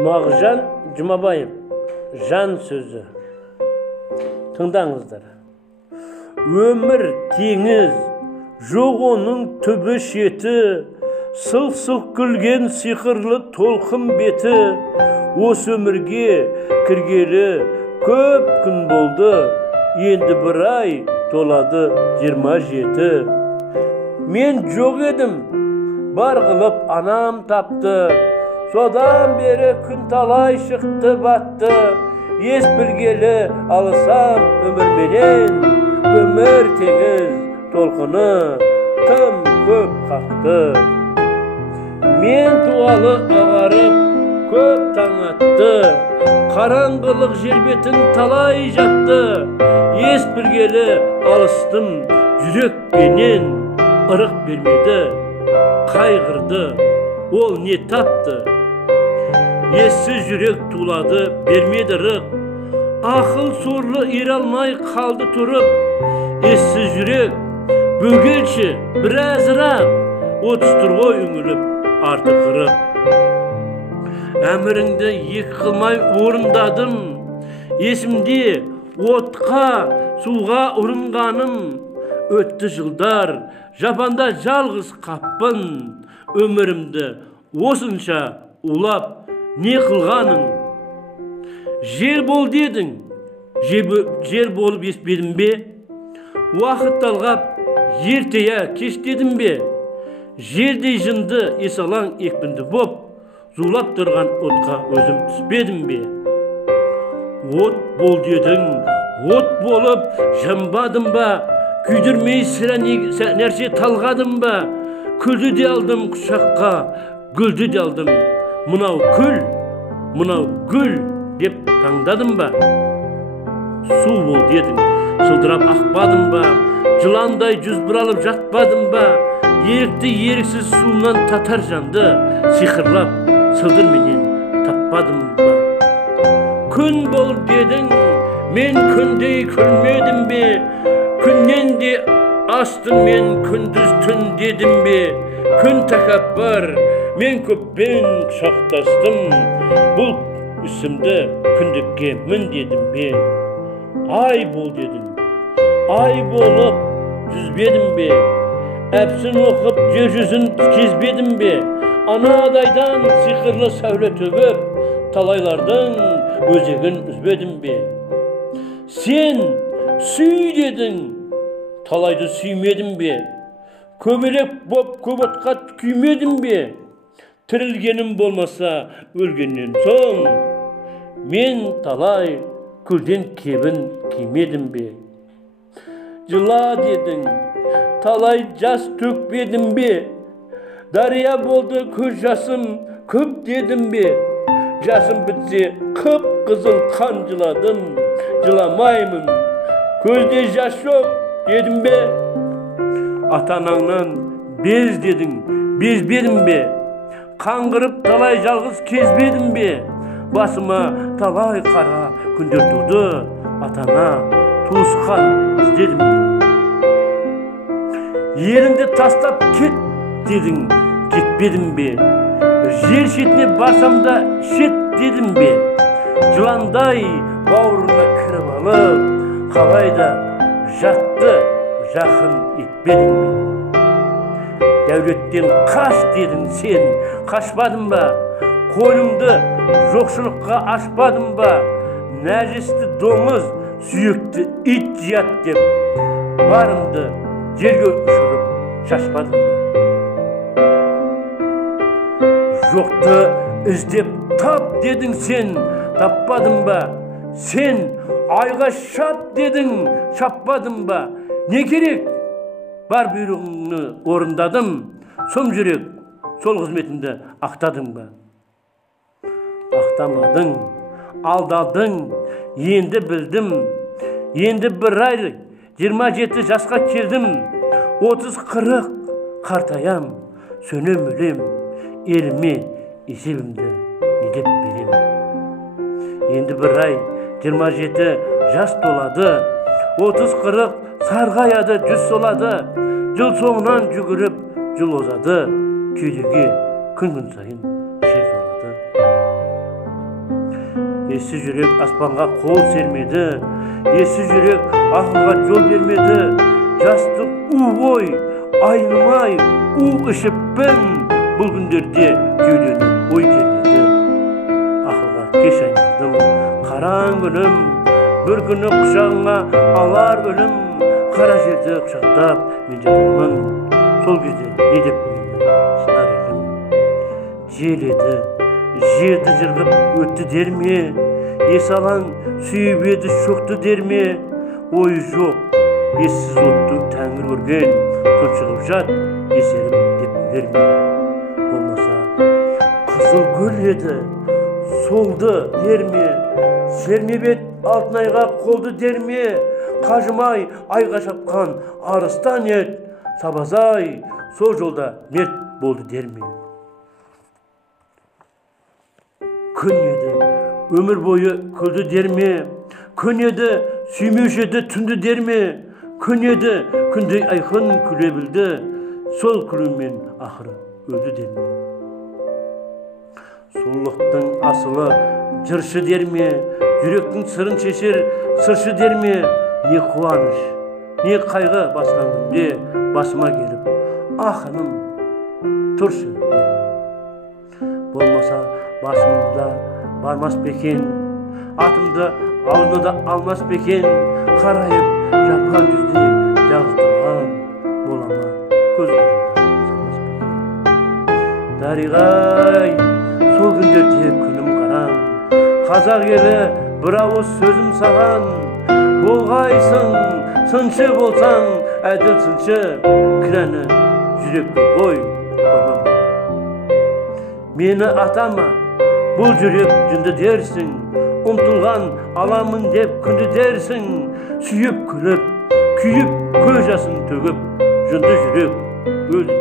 Mağjan Жұмабаев, жан сөзі. Тыңдаңыздар. Өмір теңіз, жоқ оның түбі шеті, сылқ-сылқ күлген сиқырлы толқын беті. Осы өмірге кіргелі көп күн болды, енді бір ай толады 27. Мен жоқ едім, бар қылып анам тапты. Содан бері күн талай шықты батты. Ес білгелі алысам өмірменен, өмір теңіз толқыны тым көп қақты. Мен туғалы ағарып көп таң атты, қараңғылық жер бетін талай жатты. Ес білгелі алыстым жүрекпенен, ырық бермеді, қайғырды, ол не тапты? Ессіз жүрек тулады, бермеді ырық, ақыл сорлы ералмай қалды тұрып. Ессіз жүрек бөгелші біразырақ, 30 тұрғой үңіліп арты қырып. Әміріңді екі қылмай орындадым, есімде отқа, суға ұрынғаным. Өтті жылдар, жапанда жалғыз қаппын, өмірімді осынша улап не қылғаның? Жер бол дедің, жер болып еспедім бе? Уақыт талғап, ертея кеш дедім бе? Жердей жынды есалаң екпінді боп, зулап тұрған отқа өзім түспедім бе? От бол дедің, от болып жамбадым ба? Күйдірмей сірә нәрсе талғадым ба? Күлді де алдым құшаққа, гүлді де алдым. Мынау күл, мынау гүл деп таңдадым ба? Су бол дедің, жылдырап ақпадым ба? Жыландай жүз бұралып жатпадым ба? Ерікті еріксіз суынан татар жанды, сиқырлап сылдырменен таппадым ба? Күн бол дедің, мен күндей күлмедім бе? Күннен де астым мен күндіз түн дедім бе? Күн тәкаппар, мен көппен құшақтастым, бұл үсімді күндікке мін дедім бе? Ай бол дедің, ай болып жүзбедім бе? Әпсін оқып жер жүзін кезбедім бе? Анадайдан сиқырлы сәуле төгіп, талайлардың өзегін үзбедім бе? Сен сүй дедің, талайды сүймедім бе? Көбелек боп көп отқа күймедім бе? Тірілгенім болмаса өлгеннен соң, мен талай күлден кебін кимедім бе? Жыла дедің, талай жас төкпедім бе? Дария болды көз жасым көп дедім бе? Жасым бітсе қып қызыл қан жыладым, жыламаймын, көзде жас жоқ дедім бе? Ата-анаңнан без дедің, безбедім бе? Қаңғырып талай жалғыз кезбедім бе? Басыма талай қара күндер туды, ата-ана туысқан іздедім бе? Еліңді тастап кет дедің, кетпедім бе? Жер шетіне барсам да шет дедім бе? Жыландай бауырына кіріп алып, қалайда жатты жақын етпедім бе? Дәулеттен қаш дедің сен, қашпадым ба? Қойнымды жоқшылыққа ашпадым ба? Нәжісті доңыз, сүйекті ит жият деп, барымды жерге ұшырып шашпадым ба? Жоқты іздеп тап дедің сен, таппадым ба? Сен айға шап дедің, шаппадым ба? Не керек? Бар бұйрығыңны орындадым, сом жүрек, сол қызметіңді ақтадың ба? Ақтамадың, алдадың, енді білдім, енді бір ай 27 жасқа келдім, 30-40 қартаям, сөнем өлем, еліме есебімді не деп берем? Енді бір ай 27 жас толады, 30-40 сарғаяды, жүз солады, жыл соңынан жүгіріп, жыл озады, күйдеге күн сайын жер толады. Eski yürek aspanға қол сермеді, eski yürek ақылға жол бермеді. Жастық ой, айнымай, ішіппін, бұл күндерде кеудені ой кернеді. Ақылға кеш айналдым, қараң күнім, бір күні құшағыңа алар өлім. Қара жерді құшақтап мен жатырмын, сол кезде не деп мені сынар едім. Жел еді, жерді жырғып өтті дерме, есалаң сүйіп еді шоқты дерме. Ойы жоқ, ессіз отты тәңір көрген, тұншығып жат, есерім деп өлерме. Болмаса, қызыл гүл еді, солды дерме, сермебет алтын айға қолды дерме. Қажымай айға шапқан арыстан ет, сабазай сол жолда мерт болды дерме. Күн еді, өмір бойы күлді дерме, күн еді, сүймеуші еді түнді дерме. Күн еді, күндей айқын күле білді, сол күлумен ақыры өлді дерме. Сұлулықтың асылы жыршы дерме, жүректің сырын шешер сыршы дерме. Не қуаныш, не қайғы басқан күнде басыма келіп, ақыным тұршы дерме. Болмаса басымда бармас бекен, атымды аузына да алмас бекен. Қарайып жапқан жүзде жалғыз тұрған, болама көз қырында салмас бекен. Дариғай, сол күндерде күнім қарам, қазақ елі бір ауыз сөзім саған. Болғайсың, сыншы болсаң, әділ сыншы, кінәні жүрекке қой, мені атама, бұл жүрек жүнді дерсің, ұмтылған аламын деп күнді дерсің. Сүйіп күліп, күйіп көз жасын төгіп, жүнді жүрек өлді.